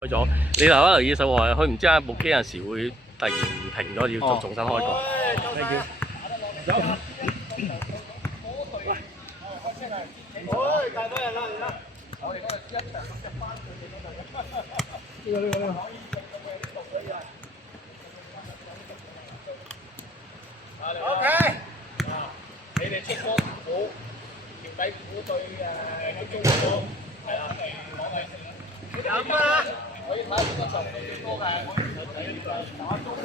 開咗，你留意手話，佢唔知啊部機有時會突然停咗，要重新開過。大多人啦而家。我哋嗰日一場入翻去。呢個。OK。你哋出波好，條底股對中國係啦，飲啊！可以睇下邊個場數最多嘅，打中國。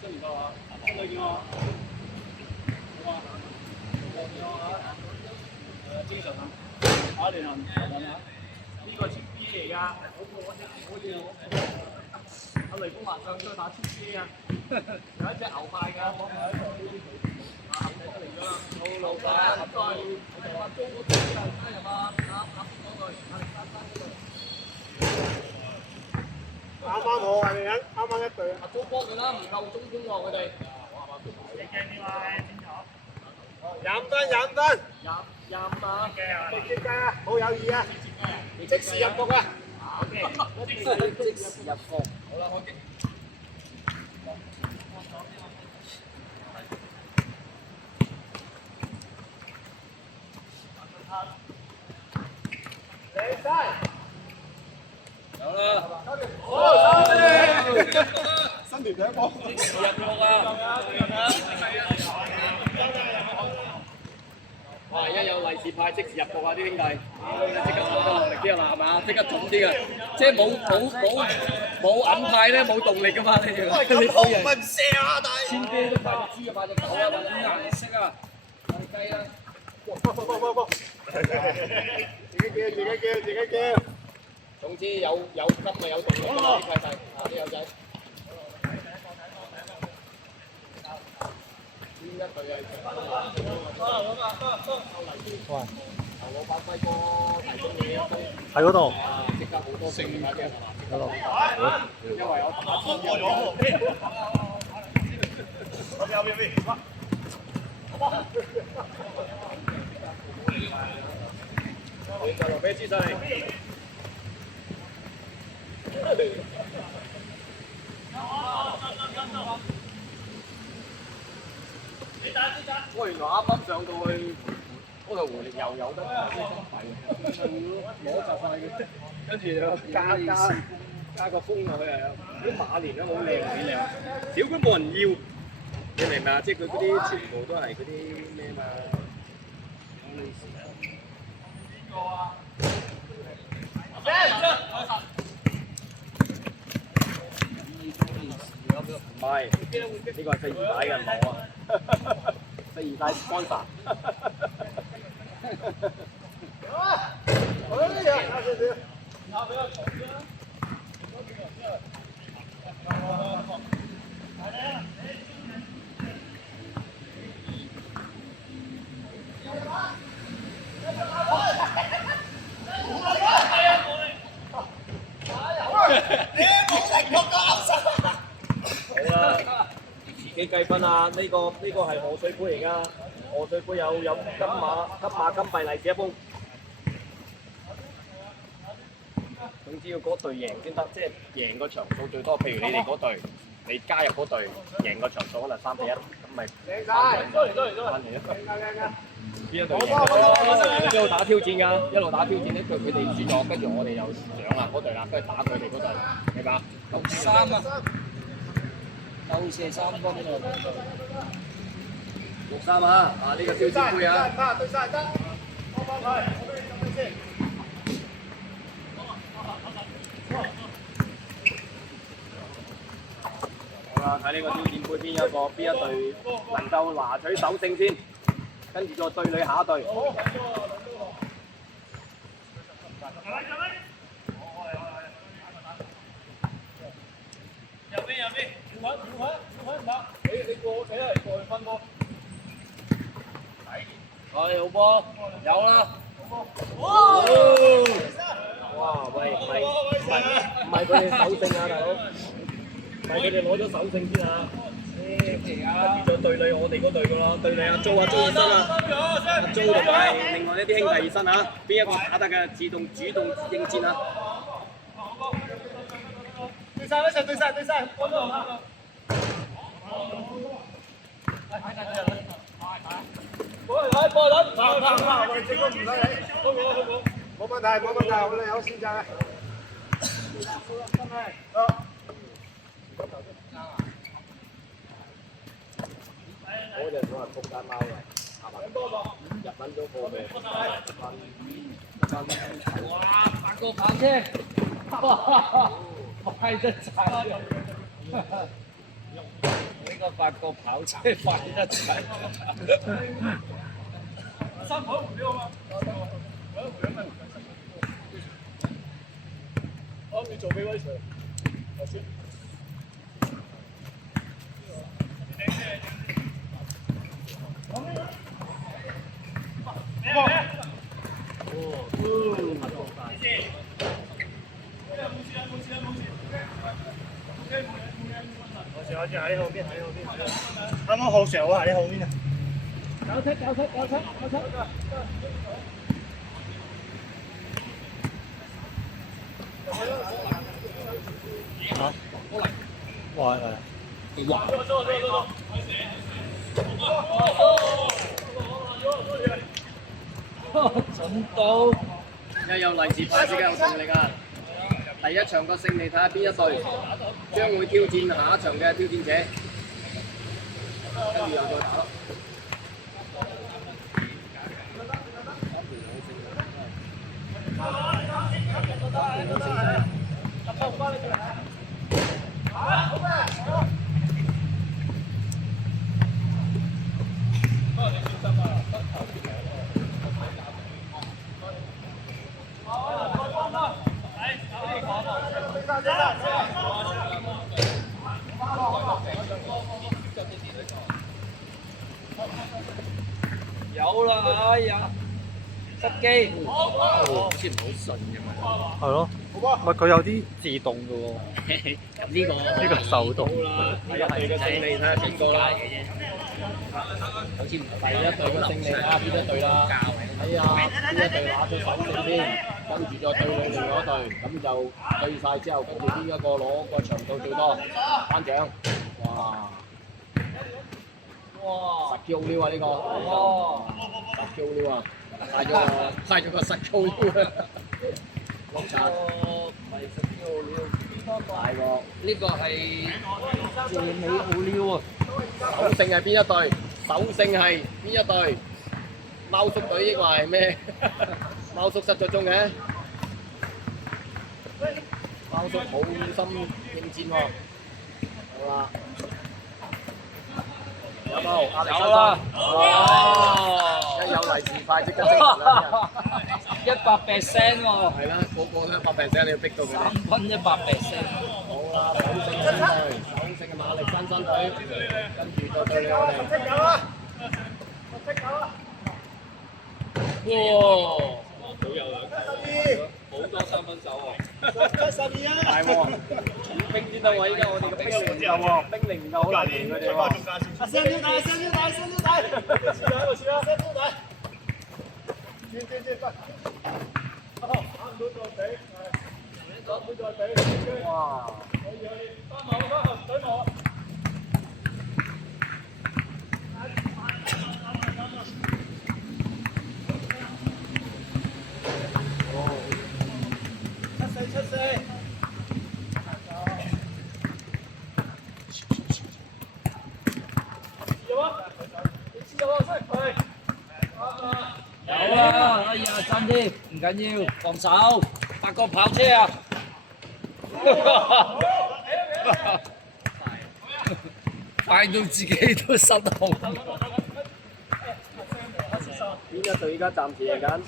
新年快樂啊！新年健康啊！好啊！精神啊！打聯行啊！呢個係 CBA 嚟㗎，好似阿雷鋒話上咗打 CBA 啊！有一隻牛派㗎，後仔出嚟咗啦，老闆合作，話中嗰隊啊，加入啊，嗰隊亞歷山大嗰隊。啱啱好係咪啊？啱啱一隊啊！中幫佢啦，唔夠中鋒喎佢哋。你驚啲嘛？25分。25啊！你接雞啊！好友誼啊！即時入局啊 ！OK， 即時入局。好啦，開機。嚟晒。有啦！新年第一波，即時入局啊！哇！一有利是派，即時入局啊！啲兄弟，即刻攞得落力啲啦，係嘛？即刻重啲啊！即係冇銀派咧，冇動力噶嘛？你哋話？你好唔係唔射啊！但係千機都派隻豬啊，派隻狗啊，派啲顏色啊，派雞啦！自己叫。總之有金咪有動力㗎嘛！啲契弟啊，啲友仔。邊一隊係？哇！牛老闆輝哥提供嘢喺嗰度。即刻好多勝㗎啫，嗰度。因為我打天咗。你就留俾姿勢。我原來啱啱上到去嗰度回力又有得攞實晒嘅，跟住就加個風落去啊！啲馬年都好靚幾靚，小館冇人要，你明唔明啊？即係佢嗰啲全部都係嗰啲咩嘛？唔係，呢個係四二帶嘅冇啊，四二帶 sponsor。幾計分啊？呢個係賀歲杯嚟㗎，賀歲杯有金馬金幣利是一封。總之要嗰隊贏先得，即係贏個場數最多。譬如你哋嗰隊，你加入嗰隊贏個場數可能3-1，咁咪贏翻嚟咯。邊一隊贏？一路打挑戰㗎，一路打挑戰呢隊佢哋輸咗，跟住我哋又上啦嗰隊啦，跟住打佢哋嗰隊，明白？3啊！鬥射3分啊！6-3啊！啊呢個挑戰杯啊！對晒得，幫佢，我俾你先。好啦，睇呢個挑戰杯邊一隊能夠拿取首勝先，跟住再對壘下一隊。入邊，你過去分波。係好波，有啦。哇！喂，唔係佢哋首勝啊，大佬，唔係佢哋攞咗首勝先啊。再對你我哋嗰隊噶咯，對你阿租起身啊，阿租同埋另外一啲兄弟起身啊，邊一個打得嘅自動主動應戰啊！對晒，一齊對晒，對晒，幫到我。來，波輪，跑，我哋進攻唔使你，好，冇問題，我哋有選擇嘅。我哋講係仆街貓嘅，係嘛？日文咗貨未？哇！法國跑車，哇！快得滯！呢個法國跑車快得滯。三跑唔掉嘛？我你做俾威水，我先。我喺後邊，啱啱好上啊！喺後邊啊！搞出！嚇！哇！準到！而家有利是派，即刻有勝利啊！第一場個勝利睇下邊一隊將會挑戰下一場嘅挑戰者，跟住又再打咯。有啦，哎呀，失機，好似唔好順咁啊！係咯，咪佢有啲自動嘅喎。咁呢個手動。呢個係嘅勝利睇下邊個啦。好似唔第一隊嘅勝利睇下邊一隊啦。哎呀，邊一隊拿咗首勝先，跟住再對你另外一隊，咁就對晒之後，跟住邊一個攞個場數最多頒獎。哇！十 Q 料啊呢個，十 Q 料啊，派咗個十 Q 料啊，六層唔係食料料，大鑊。呢個係謝美好料啊！首勝係邊一隊？首勝係邊一隊？貓叔隊抑或係咩？貓叔失咗蹤嘅，貓叔好心應戰喎。好啦。有冇？有啦！哦，一有利是快即刻積啦100%喎！係啦，個個都100%，你要逼到佢。3分100%。好啦，首勝嘅隊，首勝嘅馬力新隊，跟住再對你我哋。哇！好有兩球，好多3分手喎！72啊！大喎，冰先得喎！依家我哋嘅冰嚟唔夠喎，冰嚟唔夠好難贏佢哋喎。聲腰大！先啦！哇！有啦！哎呀，爭啲，唔緊要，防守，法國跑車啊！快到自己都失控。邊一隊依家暫時贏緊？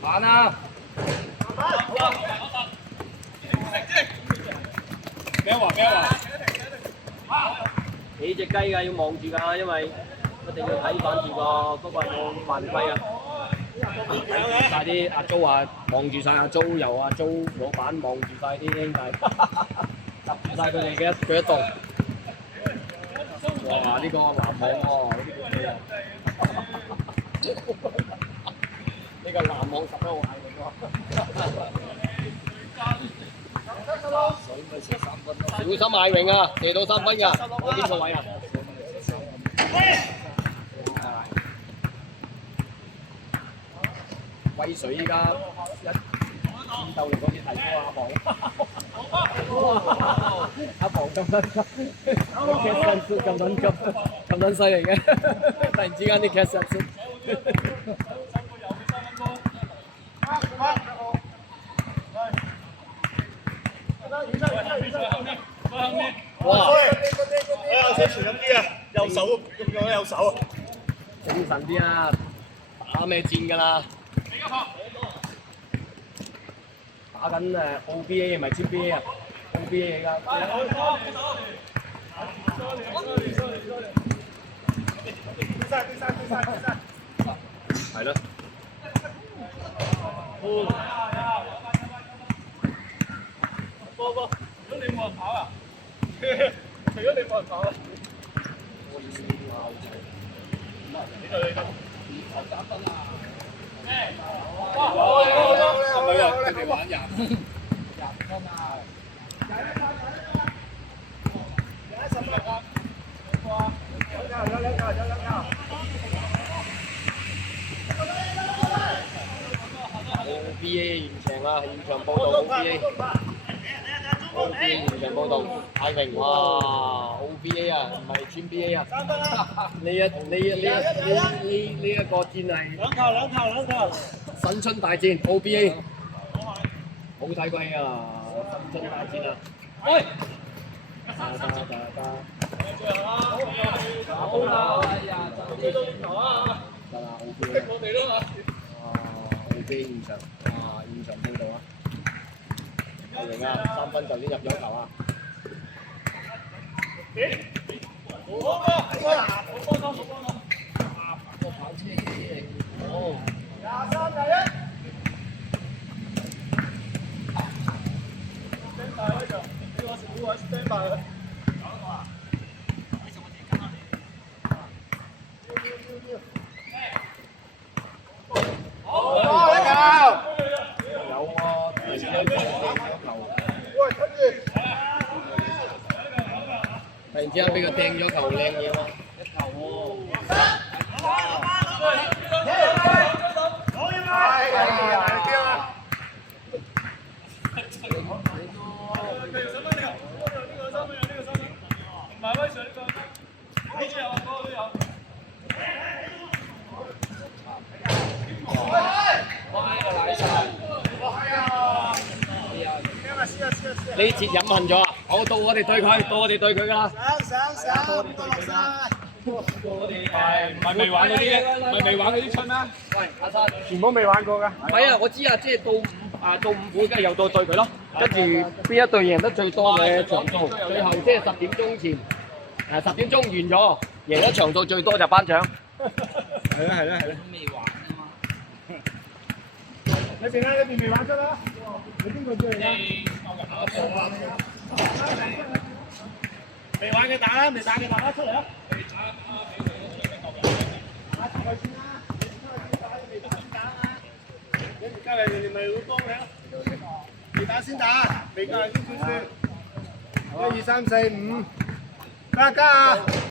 慢啊！好啦，幾隻雞㗎，要望住㗎，因為一定要睇反住個嗰個有冇犯規啊！睇晒啲阿租啊，望住晒阿租，由阿租老闆望住晒啲兄弟，揼住晒佢哋嘅一舉一動。哇！呢個籃網喎，呢個籃網11號係嚟喎。小心艾榮啊，射到3分㗎，邊個位啊？威水依家一戰鬥力嗰啲提高阿房咁撚急，咁撚急，咁撚犀利嘅，突然之間啲 catch 哇！先傳飲啲啊，右手用咗右手啊！精神啲啊，打咩戰㗎啦？打緊OBA 唔係 GBA 啊 ，OBA 㗎。係咯。如果你冇人跑啊？除咗你冇人跑啊？係咪啊？佢哋玩人。OBA 現場啊，現場報道 OBA。OBA 現場報道，太明哇 ！OBA 啊，唔係村 BA 啊。呢一個戰係兩球。新春大戰 OBA， 好睇鬼啊！新春大戰啊！喂！打波啦！哎呀，得啦 OBA。OBA 現場，現場報道啊！太明啊！3分就已經入咗球啊！突然之間俾佢掟咗球靚嘢喎，一球喎。呢節飲恨咗啊！好，到我哋對佢，㗎啦。唔係未玩嗰啲嘅，唔係未玩嗰啲春啦。喂，阿生，全部未玩過㗎。唔係啊，我知啊，即係到5盤，跟住又到對佢咯。跟住邊一隊贏得最多嘅場數，最後即係10點鐘前，10點鐘完咗，贏咗場數最多就頒獎。係啦。未玩啊嘛。呢邊未玩出啦。你邊個最嚟未玩嘅打啦，未打嘅打啦，出嚟啊！隔離人哋咪會幫你咯。未打先打，未夠先算。1、2、3、4、5，加啊！